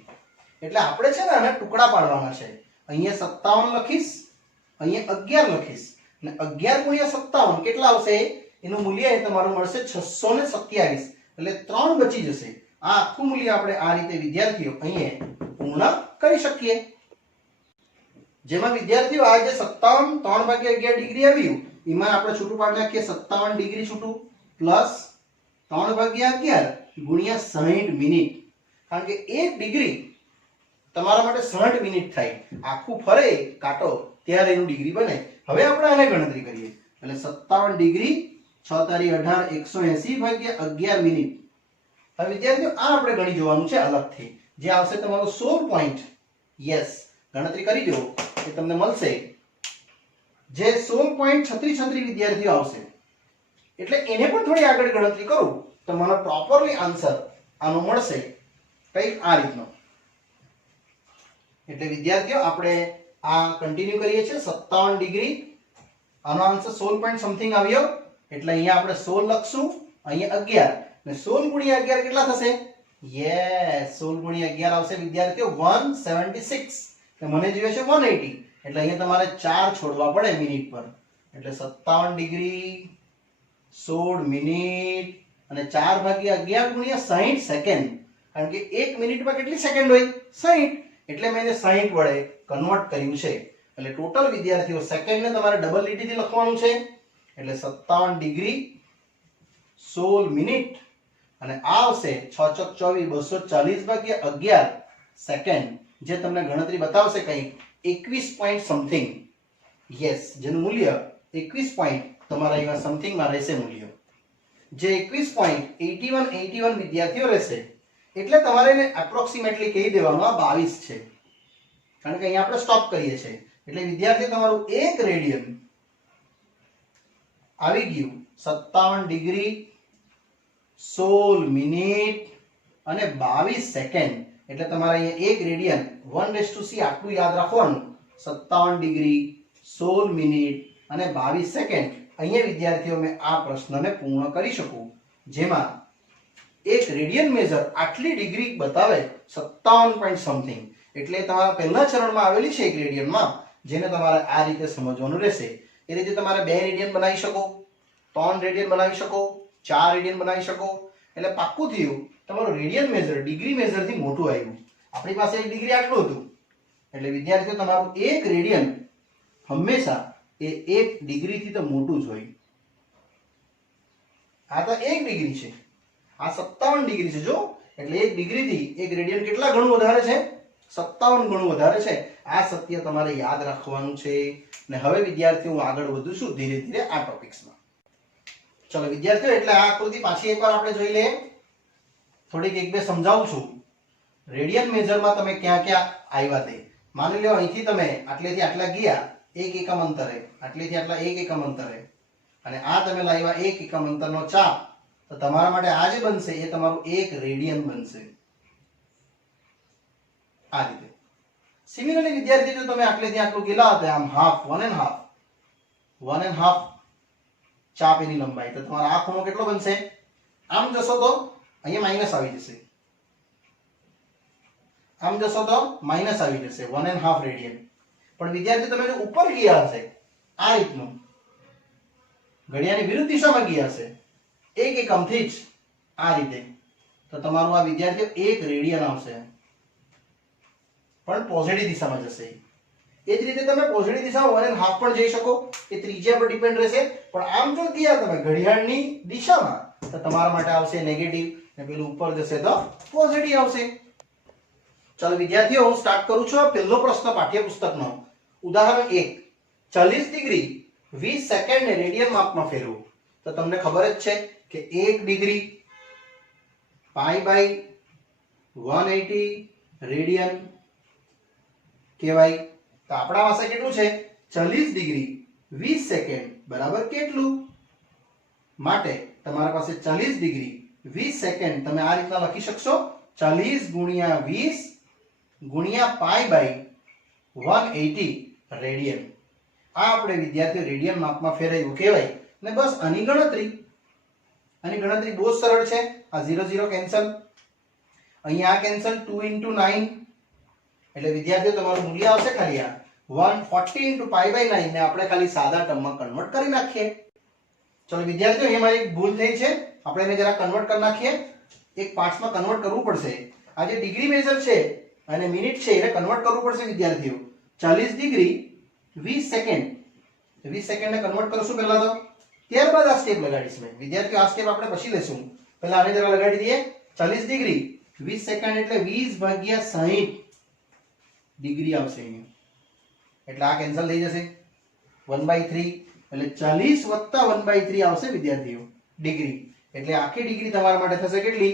એટલે આપણે છે ને આને ટુકડા પાડવાના છે. અહીંયા 57 લખીશ, અહીંયા 11 લખીશ, અને 11 × 57 કેટલા આવશે? એનું મૂલ્ય તમારું મળશે 627, એટલે 3 બચી જશે. આ આખું મૂલ્ય આપણે આ રીતે વિદ્યાર્થીઓ અહીંયા પૂર્ણ કરી શકીએ. જેમાં વિદ્યાર્થીઓ આ જે 57 3/11 ડિગ્રી આવ્યું, એમાં આપણે છૂટું પાડી નાખીએ 57 ડિગ્રી છૂટું પ્લસ 3/11 ગુણ્યા 60 મિનિટ. કારણ કે 1 ડિગ્રી તમારા માટે 60 મિનિટ થાય. આખું ફરે કાંટો ત્યારે એનું ડિગ્રી બને. હવે આપણે આને ગણતરી કરીએ, એટલે 57 ડિગ્રી 6 તારી 18 180/11 મિનિટ. હવે વિદ્યાર્થીઓ આ આપણે ગણી જોવાનું છે અલગથી, જે આવશે તમારો 16 પોઈન્ટ. યસ, ગણતરી કરી દો કે તમને મળશે જે 16.36 વિદ્યાર્થીઓ આવશે. એટલે એને પણ થોડી આગળ ગણતરી કરું તો મને પ્રોપરલી આન્સર આનો મળશે કંઈક આ રીતનો. એટલે વિદ્યાર્થીઓ આપણે આ કન્ટિન્યુ કરીએ છીએ. 57 ડિગ્રી, આનો આન્સર 16 પોઈન્ટ સમથિંગ આવ્યો, એટલે અહીંયા આપણે 16 લખશું, અહીંયા 11, ને 16 × 11 કેટલા થશે? યસ, 16 × 11 આવશે વિદ્યાર્થીઓ 176. મને જોઈએ છે 180, એટલે અહીંયા તમારે 4 છોડવા પડે મિનિટ પર. એટલે 57 ડિગ્રી 16 મિનિટ અને 4/11 ગુણ્યા 60 સેકન્ડ. કારણ કે 1 મિનિટમાં કેટલી સેકન્ડ હોય? 60. એટલે મેં એને 60 વડે કન્વર્ટ કર્યું છે. એટલે ટોટલ વિદ્યાર્થીઓ સેકન્ડને તમારે ડબલ લીટીથી લખવાનું છે. એટલે 57 ડિગ્રી 16 મિનિટ અને આ આવશે 6 × 24 240/11 સેકન્ડ, જે તમને ગણતરી બતાવશે કંઈક 21 પોઈન્ટ સમથિંગ. યસ, જેનું મૂલ્ય 21 પોઈન્ટ તમારા અહીંયા સમથિંગમાં રહેશે મૂલ્ય, જે 21.81 વિદ્યાર્થીઓ રહેશે. એટલે તમારે એને એપ્રોક્સિમેટલી કહી દેવાનું આ 22 છે, કારણ કે અહીંયા આપણે સ્ટોપ કરીએ છીએ. એટલે વિદ્યાર્થી તમારું 1 રેડિયન આવી ગયું 57 ડિગ્રી 16 મિનિટ અને 22 સેકન્ડ. એટલે તમારે અહીંયા 1 રેડિયન 1/c આટલું યાદ રાખવાનું. 57 ડિગ્રી 16 મિનિટ અને 22 સેકન્ડ. અહીંયા વિદ્યાર્થીઓ મેં આ પ્રશ્નને પૂર્ણ કરી શકું, જેમાં 1 રેડિયન મેજર આટલી ડિગ્રી બતાવે 57 પોઈન્ટ સમથિંગ. એટલે તમારા પહેલા ચરણમાં આવેલી છે 1 રેડિયનમાં, જેને તમારે આ રીતે સમજવાનું રહેશે. એ રીતે તમારે 2 રેડિયન બનાવી શકો, 3 રેડિયન બનાવી શકો, 4 રેડિયન બનાવી શકો. એટલે પાક્કું થયું તમારું રેડિયન મેજર ડિગ્રી મેજર થી મોટું આવ્યું. આપણી પાસે 1 ડિગ્રી આટલું હતું એટલે વિદ્યાર્થીઓ તમારું 1 રેડિયન હંમેશા એ 1 ડિગ્રી થી તો મોટું જ હોય. આ તો 1 ડિગ્રી છે, આ 57 ડિગ્રી છે જો, એટલે 1 ડિગ્રી થી 1 રેડિયન કેટલા ગણું વધારે છે? 57 ગણું વધારે છે. આ સત્ય તમારે યાદ રાખવાનું છે. ને હવે વિદ્યાર્થીઓ હું આગળ વધું છું ધીરે ધીરે આ ટોપિક્સમાં. ચલો વિદ્યાર્થીઓ, એટલે આ આકૃતિ પાછી એકવાર આપણે જોઈ લઈએ. થોડીક એક બે સમજાવું છું. રેડિયન મેજરમાં તમે ક્યાં ક્યાં આવ્યા તે માની લો, અહીંથી તમે આટલેથી આટલા ગયા 1 એકમ અંતરે, આટલેથી આટલા 1 એકમ અંતરે, અને આ તમે લાવ્યા 1 એકમ અંતરનો ચાપ, તો તમારા માટે આ જે બનશે એ તમારું 1 રેડિયન બનશે. આ રીતે સિમિલરલી વિદ્યાર્થી, જો તમે આટલેથી આટલું ગયેલા હતા આમ હાફ 1.5 ચાપ એની લંબાઈ, તો તમારો આ ખૂણો કેટલો બનશે? આમ જશો તો અહીંયા માઈનસ આવી જશે, આમ જશો તો માઈનસ આવી જશે 1.5 રેડિયન. પણ વિદ્યાર્થી તમે જો ઉપર ગયા હશે આ રીતનું, ઘડિયાળની વિરુદ્ધ દિશામાં ગયા હશે 1 એકમથી જ આ રીતે, તો તમારું આ વિદ્યાર્થીઓ 1 રેડિયન આવશે, પણ પોઝિટિવ દિશામાં જશે. એ જ રીતે તમે પોઝિટિવ દિશામાં 1.5 પણ જઈ શકો, એ ત્રિજ્યા પર ડિપેન્ડ રહેશે. પણ આમ જો ગયા તમે ઘડિયાળની દિશામાં, તો તમારા માટે આવશે નેગેટિવ, ને પેલું ઉપર જશે તો પોઝિટિવ આવશે. ચાલો વિદ્યાર્થીઓ, હું સ્ટાર્ટ કરું છું પહેલો પ્રશ્ન પાઠ્યપુસ્તકનો. ઉદાહરણ 1, 40 ડિગ્રી 20 સેકન્ડને રેડિયન માપમાં ફેરવો. તો તમને ખબર જ છે કે 1 ડિગ્રી π/180 રેડિયન કહેવાય. તો આપણા પાસે કેટલું છે? 40 ડિગ્રી 20 સેકન્ડ બરાબર કેટલું? માટે તમારા પાસે 40 ડિગ્રી 20 સેકન્ડ તમે આ રીતના લખી શકશો, 40 ગુણ્યા 20 ગુણ્યા π/180 રેડિયન. આ આપણે વિદ્યાર્થીઓ રેડિયન માપમાં ફેરવ્યું કહેવાય. ને બસ આની ગણતરી બહુ સરળ છે. આ 0 0 કેન્સલ, અહીંયા આ કેન્સલ, 2 * 9, એટલે વિદ્યાર્થીઓ તમારું મૂલ્ય આવશે ખાલી આ 140 * π/9 ને આપણે ખાલી સાદા ટર્મમાં કન્વર્ટ કરી નાખીએ. ચલો વિદ્યાર્થીઓ, અહીંયા મારી એક ભૂલ થઈ છે, આપણે એને જરા કન્વર્ટ કરી નાખીએ. એક પાર્ટ્સમાં કન્વર્ટ કરવું પડશે. આ જે ડિગ્રી મેજર છે અને મિનિટ છે એને કન્વર્ટ કરવું પડશે વિદ્યાર્થીઓ. 40 ડિગ્રી 20 સેકન્ડ, 20 સેકન્ડને કન્વર્ટ કરશું પહેલા તો, ત્યારબાદ આ સ્ટેપ લગાડીશ મેં. વિદ્યાર્થીઓ, આ સ્ટેપ આપણે પછી લેશું. પહેલા આને જરા લગાડી દઈએ. 40 ડિગ્રી 20 સેકન્ડ એટલે 20/60 ડિગ્રી આવશે અહીંયા, એટલે આ કેન્સલ થઈ જશે. 1/3 એટલે 40 + 1/3 આવશે વિદ્યાર્થીઓ ડિગ્રી. એટલે આખી ડિગ્રી તમારા માટે થશે કેટલી?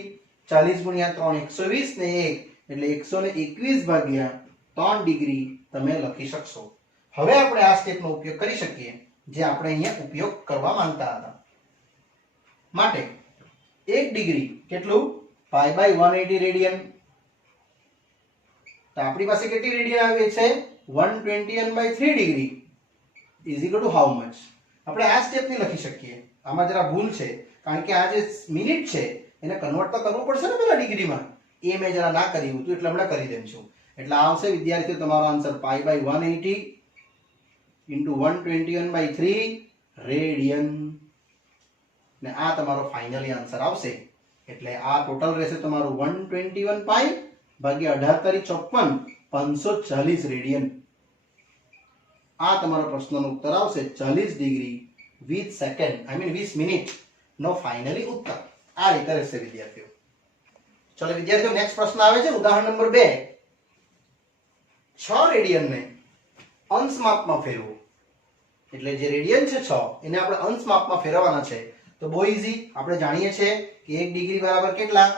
40 ગુણ્યા 3 120 ને 1 એટલે 121/3 ડિગ્રી તમે લખી શકશો. હવે આપણે આ સ્ટેપનો ઉપયોગ કરી શકીએ જે આપણે અહીંયા ઉપયોગ કરવા માંગતા હતા. માટે 1 ડિગ્રી કેટલું? π/180 રેડિયન. તો આપણી પાસે કેટલી રેડિયન આવી છે? 121/3 degree is equal to how much? આપણે આ સ્ટેપ ની લખી શકીએ. આમાં જરા ભૂલ છે, કારણ કે આ જે મિનિટ છે એને કન્વર્ટ તો કરવું પડશે ને પેલા ડિગ્રીમાં. એ મેં જરા ના કર્યું હતું એટલે હમણાં કરી દેમ છું. એટલે આવશે વિદ્યાર્થીઓ તમારો આન્સર π/180 * 121/3 રેડિયન. ને આ તમારો ફાઇનલી આન્સર આવશે. એટલે આ ટોટલ રહેશે તમારું 121 π ભાગ્યા 18 * 54 540 રેડિયન. આ તમારો પ્રશ્નનો ઉત્તર આવશે 40 degree 20 second, I mean 20 minute નો ફાઇનલી ઉત્તર. આ રીતે રહેશે વિદ્યાર્થીઓ. ચલો વિદ્યાર્થીઓ, નેક્સ્ટ પ્રશ્ન આવે છે ઉદાહરણ નંબર 2. 6 રેડિયનને અંશ માપમાં ફેરવો. એટલે જે રેડિયન છે 6 એને આપણે અંશ માપમાં ફેરવવાના છે. તો બહુ ઈઝી, આપણે જાણીએ છીએ કે 1 ડિગ્રી બરાબર કેટલા?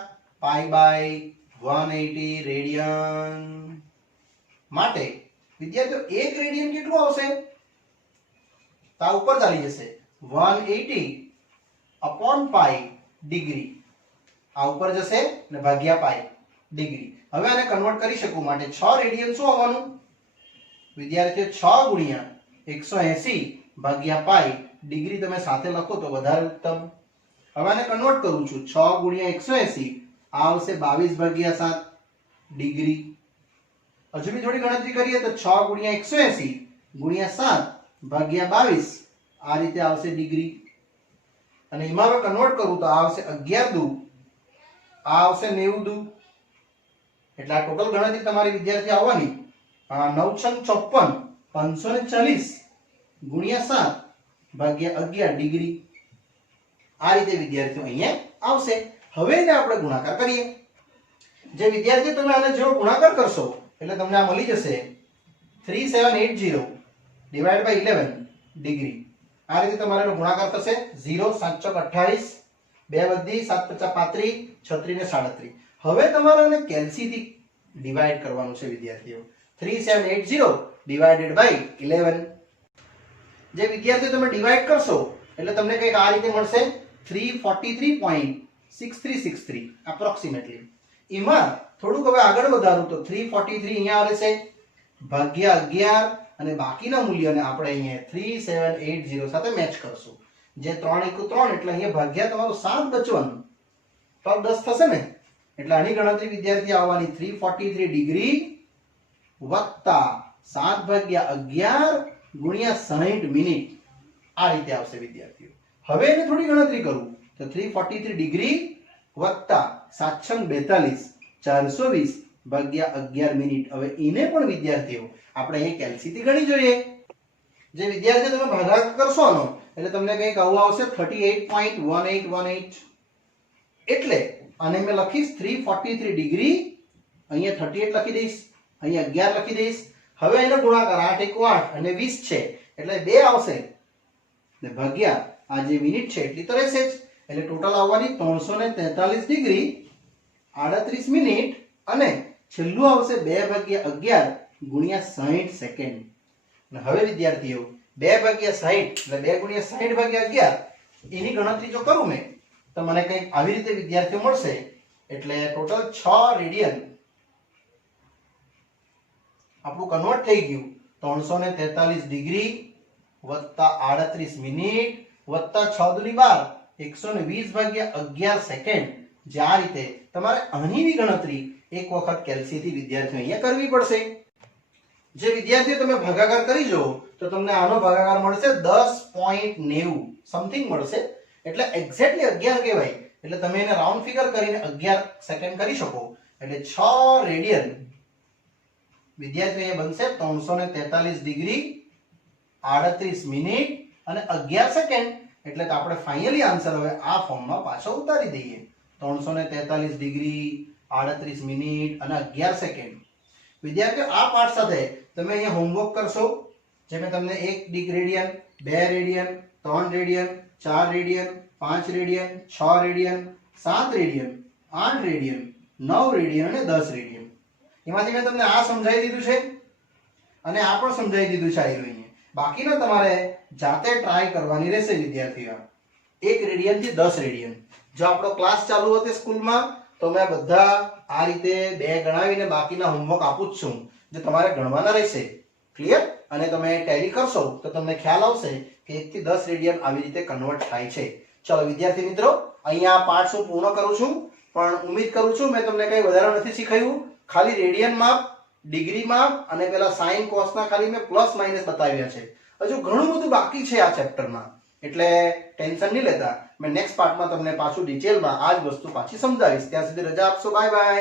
π/180 રેડિયન. માટે વિદ્યાર્થીઓ 1 રેડિયન કેટલું આવશે? તો આ ઉપર ચાલી જશે 180/π ડિગ્રી. આ ઉપર જશે ને ભાગ્યા પાઈ ડિગ્રી. હવે આને કન્વર્ટ કરી શકું માટે 6 રેડિયન શું આવવાનું વિદ્યાર્થીઓ? 6 ગુણ્યા 180/π ડિગ્રી તમે સાથે લખો તો વધારે ઉત્તમ. હવે આને કન્વર્ટ કરું છું. 6 ગુણ્યા 180 આ આવશે 22/7 ડિગ્રી. હજુ બી થોડી ગણતરી કરીએ તો 6 ગુણ્યા 180 ગુણ્યા 7/22 આ રીતે આવશે ડિગ્રી. અને એમાં કન્વર્ટ કરું તો આવશે 11 દુ આ આવશે 90 દુ એટલે આ ટોટલ ગણતરી તમારી વિદ્યાર્થી આવવાની 954 540 ગુણ્યા 7 ભાગ્યા 11 ડિગ્રી. આ રીતે વિદ્યાર્થીઓ અહીંયા આવશે. હવે એને આપણે ગુણાકાર કરીએ. જે વિદ્યાર્થી તમે આને જેવો ગુણાકાર કરશો એટલે તમને આ મળી જશે 3780 ડિવાઇડ બાય 11 ડિગ્રી. આ રીતે તમારે એનો ગુણાકાર થશે 0 7 ચોક 28 2 વધી 7 પચાસ 35 36 ને 37. હવે તમારે આને કેલ્સીથી ડિવાઇડ કરવાનું છે વિદ્યાર્થીઓ. 3780 ડિવાઇડેડ બાય 11. જે વિદ્યાર્થીઓ તમે ડિવાઇડ કરશો એટલે તમને કંઈક આ રીતે મળશે 343.6363 એપ્રોક્સિમેટલી. એમાં થોડુંક હવે આગળ વધારું તો 343 અહીંયા આવે છે ભાગ્યા 11 અને બાકીના મૂલ્યને આપણે અહીંયા 3780 સાથે મેચ કરશું. જે 3 * 3 એટલે અહીંયા ભાગ્યા તમારું 7 બચવાનું તો 10 થશે ને. એટલે આની ગણતરી વિદ્યાર્થી આવવાની 343 ડિગ્રી વત્તા 7 ભાગ્યા 11 ગુણ્યા 60 મિનિટ. આ રીતે આવશે વિદ્યાર્થીઓ. હવે એને થોડી ગણતરી કરું તો 343 ડિગ્રી વત્તા 742 420 ભાગ્યા 11 મિનિટ. હવે એને પણ વિદ્યાર્થીઓ આપણે અહીં કેલ્સીથી ગણી જોઈએ. જે વિદ્યાર્થીઓ તમે ભાગાકાર કરશો આનો એટલે તમને કંઈક આવું આવશે 38.1818. એટલે આને મેં લખીશ 343 ડિગ્રી, અહીંયા 38 લખી દઈશ, અહીંયા 11 લખી દઈશ. હવે એનો ગુણાકાર 8 * 8 અને 20 છે એટલે 2 આવશે ને ભાગ્યા આ જે મિનિટ છે એટલી તો રહેશે જ. એટલે ટોટલ આવવાની 343 ડિગ્રી 38 મિનિટ અને છેલ્લું આવશે 2/11 ગુણ્યા 60 સેકન્ડ. અને હવે વિદ્યાર્થીઓ 2/60 એટલે 2 ગુણ્યા 60/11 એની ગણતરી જો કરું મેં તો મને કંઈક આવી રીતે વિદ્યાર્થીઓ મળશે. એટલે ટોટલ 6 રેડિયન આપણું કન્વર્ટ થઈ ગયું 343 ડિગ્રી વત્તા 38 મિનિટ વત્તા 6 દુની 12 120/11 સેકન્ડ. જે આ રીતે તમારે આની ગણતરી એક વખત કેલ્સીથી વિદ્યાર્થીઓ અહીંયા કરવી પડશે. જે વિદ્યાર્થીઓ તમે ભાગાકાર કરી જો તો તમને આનો ભાગાકાર મળશે 10.90 સમથિંગ મળશે. એટલે એક્ઝેક્ટલી 11 કહેવાય. એટલે તમે એને રાઉન્ડ ફિગર કરીને 11 સેકન્ડ કરી શકો. એટલે 6 રેડિયન વિદ્યાર્થીઓ બનશે 343 ડિગ્રી 38 મિનિટ અને 11 સેકન્ડ. એટલે કે આપણે ફાઇનલી આન્સર હવે આ ફોર્મમાં પાછો ઉતારી દઈએ 343 ડિગ્રી 38 મિનિટ અને 11 સેકન્ડ. વિદ્યાર્થીઓ આ પાઠ સાથે તમે અહીંયા હોમવર્ક કરશો. જે મેં તમને 1 radian 2 radian 3 radian 4 radian 5 radian 6 radian 7 radian 8 radian 9 radian અને 10 રેડિયન એમાંથી મેં તમને આ સમજાવી દીધું છે અને આ પણ સમજાવી દીધું છે. અહીંયા બાકીના તમારે જાતે ટ્રાય કરવાની રહેશે વિદ્યાર્થીઓ. 1 રેડિયન થી 10 રેડિયન જો આપણો ક્લાસ ચાલુ હતો સ્કૂલમાં તો મેં બધા આ રીતે 2 ગણાવીને બાકીના હોમવર્ક આપું જ છું જે તમારે ગણવાના રહેશે. ક્લિયર? અને તમે ટેલી કરશો તો તમને ખ્યાલ આવશે કે 1 થી 10 રેડિયન આવી રીતે કન્વર્ટ થાય છે. ચલો વિદ્યાર્થી મિત્રો અહીંયા પાઠ હું પૂર્ણ કરું છું. પણ ઉમ્મીદ કરું છું મેં તમને કંઈ વધારે નથી શીખવ્યું. ખાલી રેડિયન માપ, ડિગ્રી માપ અને પેલા સાઇન કોસના ખાલી મેં પ્લસ માઇનસ બતાવ્યા છે. હજુ ઘણું બધું બાકી છે આ ચેપ્ટરમાં. એટલે ટેન્શન નહીં લેતા. મેં નેક્સ્ટ પાર્ટમાં તમને પાછું ડિટેલમાં આ જ વસ્તુ પાછી સમજાવીશ. ત્યાં સુધી રજા આપશો. Bye bye.